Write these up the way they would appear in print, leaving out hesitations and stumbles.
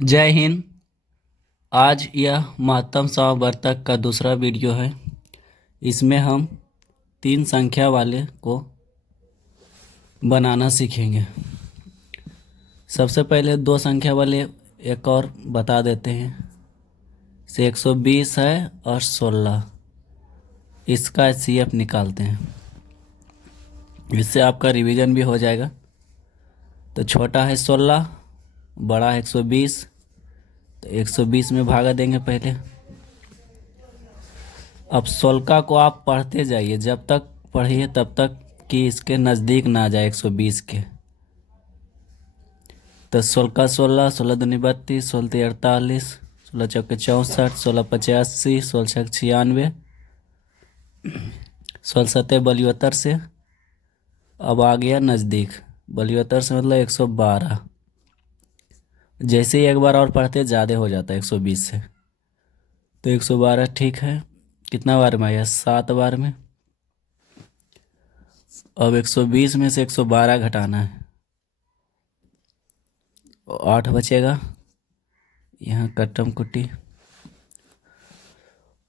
जय हिंद। आज यह महत्तम समवर्तक का दूसरा वीडियो है। इसमें हम तीन संख्या वाले को बनाना सीखेंगे। सबसे पहले दो संख्या वाले एक और बता देते हैं। से 120 है और 16, इसका HCF निकालते हैं। इससे आपका रिवीजन भी हो जाएगा। तो छोटा है 16, बड़ा है 120। तो 120 में भागा देंगे पहले। अब 16 को आप पढ़ते जाइए, जब तक पढ़िए तब तक कि इसके नज़दीक ना जाए 120 के। तो 16 16, 16 दूनी 32, 16 तीन 48, 16 चौके 64, 16 85, 16 छक 96, 16 सत्ते 72 से। अब आ गया नज़दीक। 72 से मतलब 112। जैसे ही एक बार और पढ़ते ज़्यादा हो जाता है 120 से। तो 112 ठीक है। कितना बार में आया? 7 बार में। अब 120 में से 112 घटाना है, 8 बचेगा। यहाँ कट्टम कुट्टी।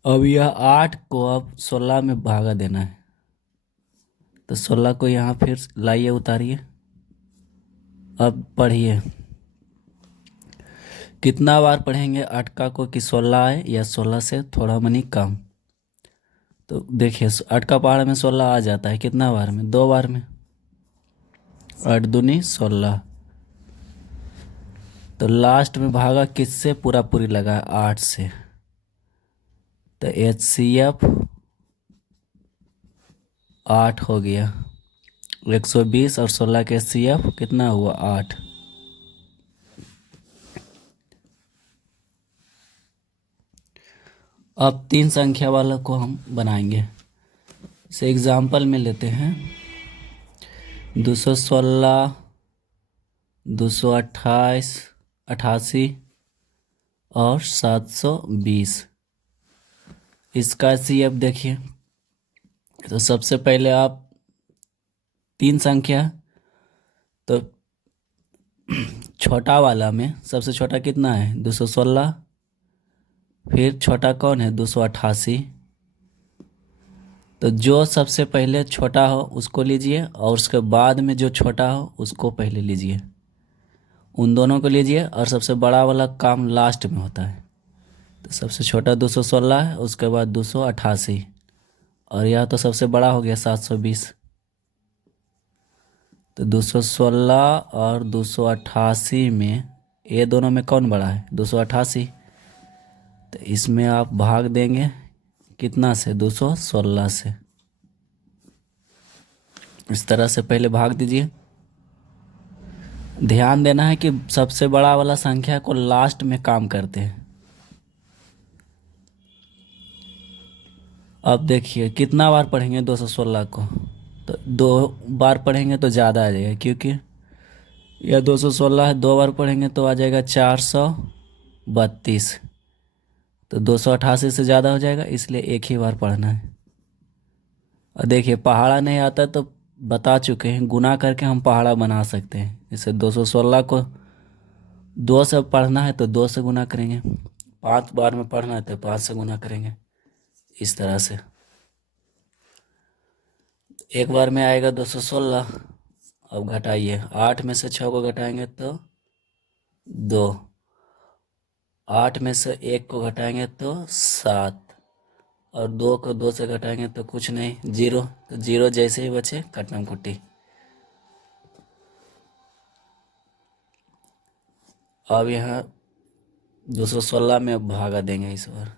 अब यह 8 को अब 16 में भागा देना है। तो 16 को यहाँ फिर लाइए, उतारिए। अब पढ़िए। कितना बार पढ़ेंगे 8 का को कि 16 आए या 16 से थोड़ा मनी कम। तो देखिए 8 का पहाड़ में 16 आ जाता है। कितना बार में? 2 बार में। 8 दूनी 16। तो लास्ट में भागा किससे? पूरा पूरी लगा 8 से। तो HCF 8 हो गया। 120 और 16 के HCF कितना हुआ? 8। अब तीन संख्या वाला को हम बनाएंगे। इसे एग्जाम्पल में लेते हैं। 216, 228, 88 और 720। इसका HCF देखिए। तो सबसे पहले आप तीन संख्या, तो छोटा वाला में सबसे छोटा कितना है? 216। फिर छोटा कौन है? 288। तो जो सबसे पहले छोटा हो उसको लीजिए, और उसके बाद में जो छोटा हो उसको पहले लीजिए। उन दोनों को लीजिए, और सबसे बड़ा वाला काम लास्ट में होता है। तो सबसे छोटा 216 है, उसके बाद 288, और यह तो सबसे बड़ा हो गया 720। तो 216 और 288 में, ये दोनों में कौन बड़ा है? 288। तो इसमें आप भाग देंगे कितना से? 216 से। इस तरह से पहले भाग दीजिए। ध्यान देना है कि सबसे बड़ा वाला संख्या को लास्ट में काम करते हैं। अब देखिए कितना बार पढ़ेंगे 216 को। तो 2 बार पढ़ेंगे तो ज़्यादा आ जाएगा, क्योंकि यह 216 है। 2 बार पढ़ेंगे तो आ जाएगा 432। तो 288 से ज़्यादा हो जाएगा, इसलिए एक ही बार पढ़ना है। और देखिए पहाड़ा नहीं आता तो बता चुके हैं, गुना करके हम पहाड़ा बना सकते हैं। जैसे 216 को 2 से पढ़ना है तो 2 से गुना करेंगे। 5 बार में पढ़ना है तो 5 से गुना करेंगे। इस तरह से एक बार में आएगा 216। अब घटाइए, 8 में से 6 को घटाएंगे तो 2, 8 में से 1 को घटाएंगे तो 7, और 2 को 2 से घटाएंगे तो कुछ नहीं, 0। तो 0 जैसे ही बचे कटम कुट्टी। अब यहाँ 216 में भागा देंगे इस बार।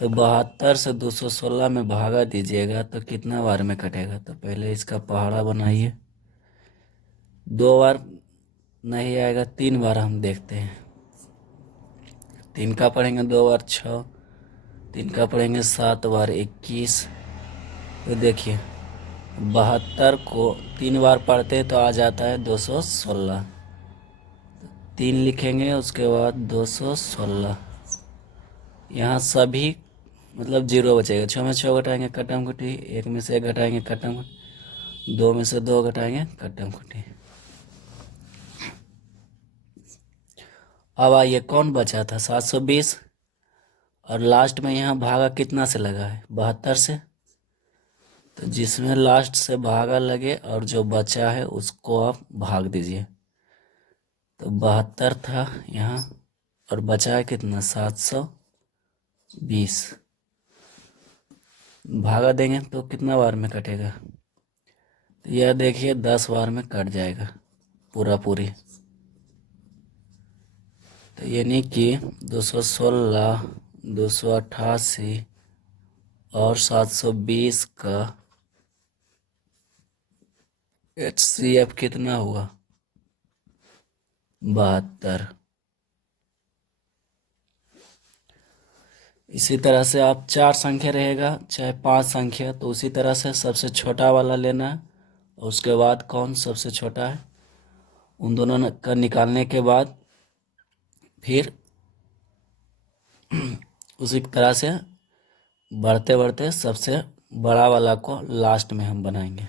तो 72 से 216 में भागा दीजिएगा तो कितना बार में कटेगा? तो पहले इसका पहाड़ा बनाइए। 2 बार नहीं आएगा, 3 बार हम देखते हैं। 3 का पढ़ेंगे 2 बार 6, 3 का पढ़ेंगे 7 बार 21। तो देखिए 72 को 3 बार पढ़ते तो आ जाता है 216। 3 लिखेंगे, उसके बाद 216। यहाँ सभी मतलब 0 बचेगा। 6 में 6 घटाएंगे कटम कुटी, 1 में से 1 घटाएंगे कटम कुटी, 2 में से 2 घटाएंगे कटम कुटी। अब आइए कौन बचा था 720, और लास्ट में यहाँ भागा कितना से लगा है 72 से। तो जिसमें लास्ट से भागा लगे और जो बचा है उसको आप भाग दीजिए। तो 72 था यहाँ और बचा है कितना 720। भागा देंगे तो कितना बार में कटेगा, तो यह देखिए 10 बार में कट जाएगा पूरा पूरी। तो यानी कि 216, 288 और 720 का HCF कितना हुआ 72। इसी तरह से आप 4 संख्या रहेगा चाहे 5 संख्या, तो उसी तरह से सबसे छोटा वाला लेना है और उसके बाद कौन सबसे छोटा है उन दोनों का निकालने के बाद फिर उसी तरह से बढ़ते बढ़ते सबसे बड़ा वाला को लास्ट में हम बनाएंगे।